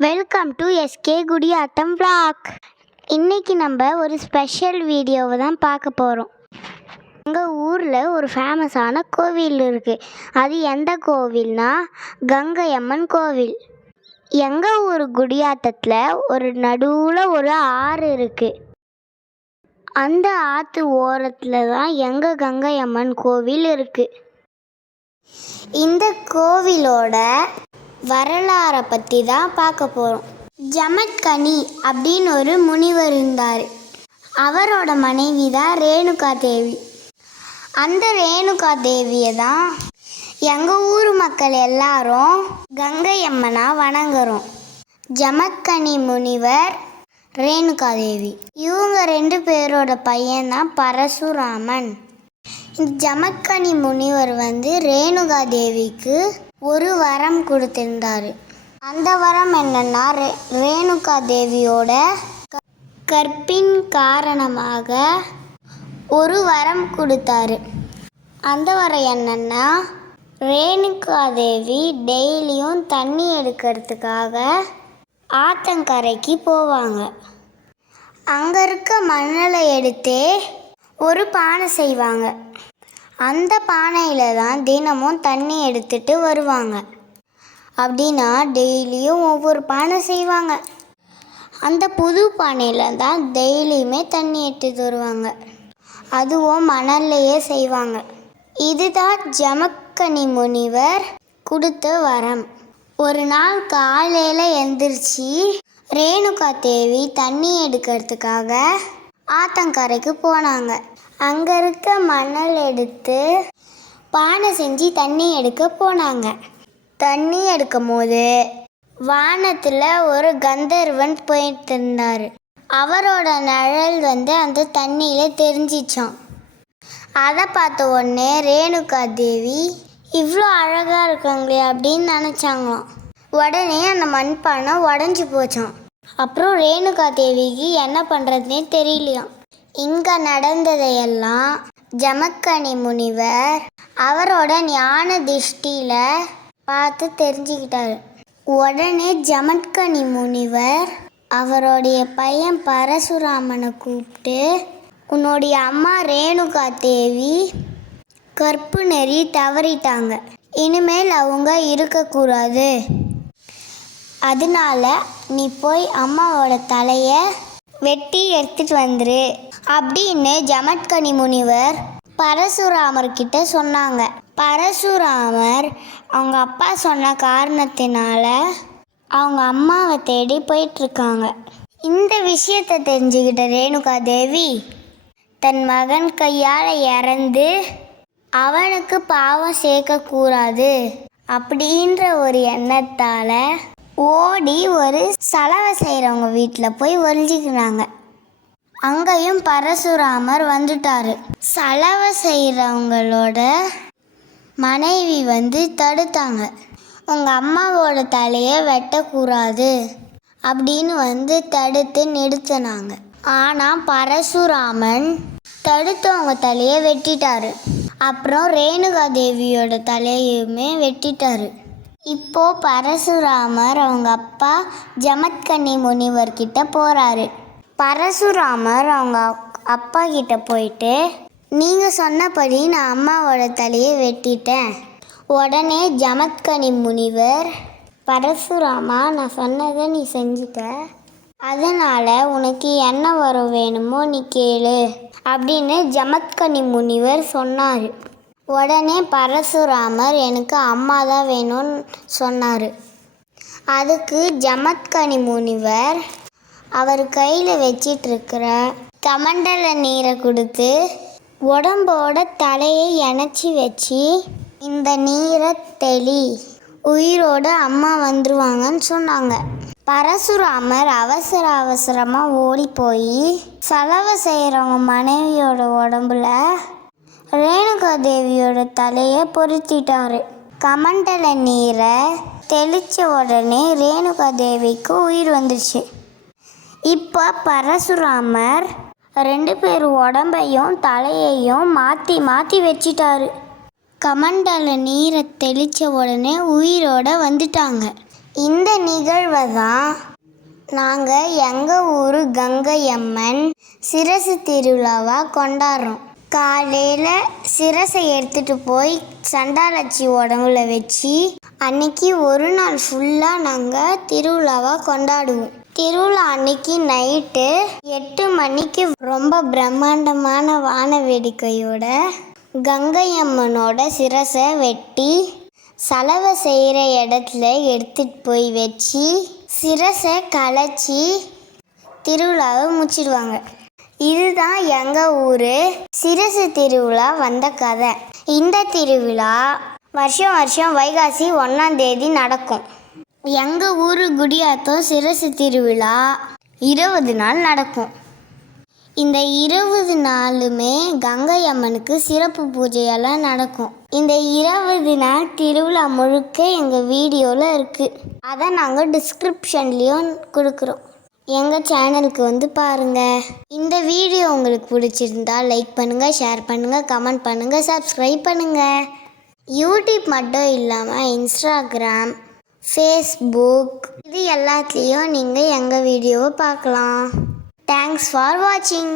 Welcome to SK Gudiyattam blog இன்றைக்கி நம்ம ஒரு ஸ்பெஷல் வீடியோவை தான் பார்க்க போகிறோம் எங்கள் ஊரில் ஒரு ஃபேமஸான கோவில் இருக்குது அது எந்த கோவில்னா கங்கை அம்மன் கோவில். எங்கள் ஊர் குடியாட்டத்தில் ஒரு நடுவில் ஒரு ஆறு இருக்குது அந்த ஆற்று ஓரத்தில் தான் எங்கள் கங்கை அம்மன் கோவில் இருக்குது இந்த கோவிலோட வரலாறை பற்றி தான் பார்க்க போகிறோம் ஜமத்கனி அப்படின்னு ஒரு முனிவர் இருந்தார். அவரோட மனைவி தான் ரேணுகா தேவி அந்த ரேணுகா தேவியை தான் எங்கள் ஊர் மக்கள் எல்லாரும் கங்கை அம்மனாக வணங்குறோம். ஜமத்கனி முனிவர் ரேணுகா தேவி இவங்க ரெண்டு பேரோட பையன்தான் பரசுராமன். ஜமக்கனி ஜமத்கனி முனிவர் வந்து ரேணுகா தேவிக்கு ஒரு வரம் கொடுத்திருந்தார். அந்த வரம் என்னன்னா ரே ரேணுகா தேவியோட க- கற்பின் காரணமாக ஒரு வரம் கொடுத்தாரு. அந்த வரம் என்னன்னா ரேணுகா தேவி டெய்லியும் தண்ணி எடுக்கிறதுக்காக ஆத்தங்கரைக்கு போவாங்க. அங்கே இருக்க மணலை எடுத்தே ஒரு பானை செய்வாங்க. அந்த பானையில் தான் தினமும் தண்ணி எடுத்துட்டு வருவாங்க. அப்படின்னா டெய்லியும் ஒவ்வொரு பானை செய்வாங்க. அந்த புது பானையில் தான் டெய்லியுமே தண்ணி எடுத்துட்டு வருவாங்க. அதுவும் மணல்லையே செய்வாங்க. இதுதான் ஜமக்கனி முனிவர் கொடுத்த வரம். ஒரு நாள் காலையில் எந்திரிச்சு ரேணுகா தேவி தண்ணி எடுக்கிறதுக்காக ஆத்தங்கரைக்கு போனாங்க. அங்கே இருக்க மணல் எடுத்து பானை செஞ்சு தண்ணி எடுக்க போனாங்க. தண்ணி எடுக்கும் போது வானத்தில் ஒரு கந்தர்வன் போயிட்டு இருந்தார் அவரோட நிழல் வந்து அந்த தண்ணியில் தெரிஞ்சிச்சான் அதை பார்த்த உடனே ரேணுகா தேவி இவ்வளோ அழகாக இருக்காங்களே அப்படின்னு நினச்சாங்களாம். உடனே அந்த மண்பானை உடஞ்சி போச்சான் அப்புறம் ரேணுகா தேவிக்கு என்ன பண்ணுறதுனே தெரியலையாம். இங்கே நடந்ததையெல்லாம் ஜமக்கனி முனிவர் அவரோட ஞான திருஷ்டியில் பார்த்து தெரிஞ்சுக்கிட்டாரு. உடனே ஜமத்கனி முனிவர் அவருடைய பையன் பரசுராமனை கூப்பிட்டு உன்னுடைய அம்மா ரேணுகா தேவி கற்பு நெறி தவறிட்டாங்க. இனிமேல் அவங்க இருக்கக்கூடாது. அதனால நீ போய் அம்மாவோட தலையை வெட்டி எடுத்துட்டு வந்துரு. அப்படின்னு ஜமத்கனி முனிவர் பரசுராமர்கிட்ட சொன்னாங்க. பரசுராமர் அவங்க அப்பா சொன்ன காரணத்தினால அவங்க அம்மாவை தேடி போயிட்டுருக்காங்க. இந்த விஷயத்தை தெரிஞ்சுக்கிட்ட ரேணுகா தேவி தன் மகன் கையால் இறந்து அவனுக்கு பாவம் சேர்க்கக்கூடாது அப்படின்ற ஒரு எண்ணத்தால் ஓடி ஒரு சலவை செய்கிறவங்க வீட்டில் போய் ஒழிஞ்சிக்கிறாங்க அங்கேயும் பரசுராமர் வந்துட்டாரு. செலவை செய்கிறவங்களோட மனைவி வந்து தடுத்தாங்க. உங்கள் அம்மாவோட தலையை வெட்டக்கூடாது அப்படின்னு வந்து தடுத்து நிறுத்தினாங்க. ஆனால் பரசுராமன் தடுத்தவங்க தலையை வெட்டிட்டாரு. அப்புறம் ரேணுகா தேவியோட தலையுமே வெட்டிட்டாரு. இப்போ பரசுராமர் அவங்க அப்பா ஜமத்கன்னி முனிவர் போகிறாரு பரசுராமர் அவங்க அப்பா கிட்ட போயிட்டு நீங்கள் சொன்னபடி நான் அம்மாவோட தலையை வெட்டிட்டேன். உடனே ஜமத்கனி முனிவர் பரசுராமா நான் சொன்னதை நீ செஞ்சுட்ட. அதனால் உனக்கு என்ன வரம் வேணுமோ நீ கேளு அப்படின்னு ஜமத்கனி முனிவர் சொன்னார். உடனே பரசுராமர் எனக்கு அம்மா தான் வேணும்னு சொன்னார். அதுக்கு ஜமத்கனி முனிவர் அவர் கையில் வச்சிட்டு இருக்கிற கமண்டல நீரை கொடுத்து உடம்போட தலையை இணைச்சி வச்சு இந்த நீரை தெளி. உயிரோட அம்மா வந்துருவாங்கன்னு சொன்னாங்க. பரசுராமர் அவசர அவசரமாக ஓடி போய் சலவை செய்கிறவங்க மனைவியோட உடம்புல ரேணுகா தேவியோட தலையை பொருத்திட்டாரு. கமண்டல நீரை தெளித்த உடனே ரேணுகா தேவிக்கு உயிர் வந்துச்சு இப்போ பரசுராமர் ரெண்டு பேர் உடம்பையும் தலையையும் மாற்றி மாற்றி வச்சிட்டாரு. கமண்டல நீரை தெளித்த உடனே உயிரோட வந்துட்டாங்க. இந்த நிகழ்வை தான் நாங்கள் எங்கள் ஊர் கங்கை அம்மன் சிரசு திருவிழாவாக கொண்டாடுறோம். காலையில் சிரசை எடுத்துகிட்டு போய் சண்டாலட்சி உடம்புல வச்சு அன்னைக்கு ஒரு நாள் ஃபுல்லாக நாங்கள் திருவிழாவாக கொண்டாடுவோம். திருவிழா அன்னைக்கு நைட்டு எட்டு மணிக்கு ரொம்ப பிரம்மாண்டமான வான வேடிக்கையோட கங்கை அம்மனோட சிரசை வெட்டி சலவை செய்கிற இடத்துல எடுத்துட்டு போய் வச்சு சிரசை கலைச்சி திருவிழாவை முடிச்சிடுவாங்க. இதுதான் எங்கள் ஊர்? சிரசு திருவிழா வந்த கதை. இந்த திருவிழா வருஷம் வருஷம் வைகாசி ஒன்றாம் தேதி நடக்கும். எங்கள் ஊர் குடியாத்தம் சிரசு திருவிழா இருபது நாள் நடக்கும். இந்த இருபது நாளுமே கங்கை அம்மனுக்கு சிறப்பு பூஜையெல்லாம் நடக்கும். இந்த இருபது நாள் திருவிழா முழுக்க எங்கள் வீடியோவில் இருக்குது அதை நாங்கள் டிஸ்கிரிப்ஷன்லேயும் கொடுக்குறோம். எங்கள் சேனலுக்கு வந்து பாருங்கள் இந்த வீடியோ உங்களுக்கு பிடிச்சிருந்தா லைக் பண்ணுங்கள் ஷேர் பண்ணுங்கள் கமெண்ட் பண்ணுங்கள் சப்ஸ்கிரைப் பண்ணுங்கள் யூடியூப் மட்டும் இல்லாமல் இன்ஸ்டாகிராம் ஃபேஸ்புக் இது எல்லாத்துலேயும் நீங்கள் எங்கள் வீடியோவை பார்க்கலாம். தேங்க்ஸ் ஃபார் வாட்சிங்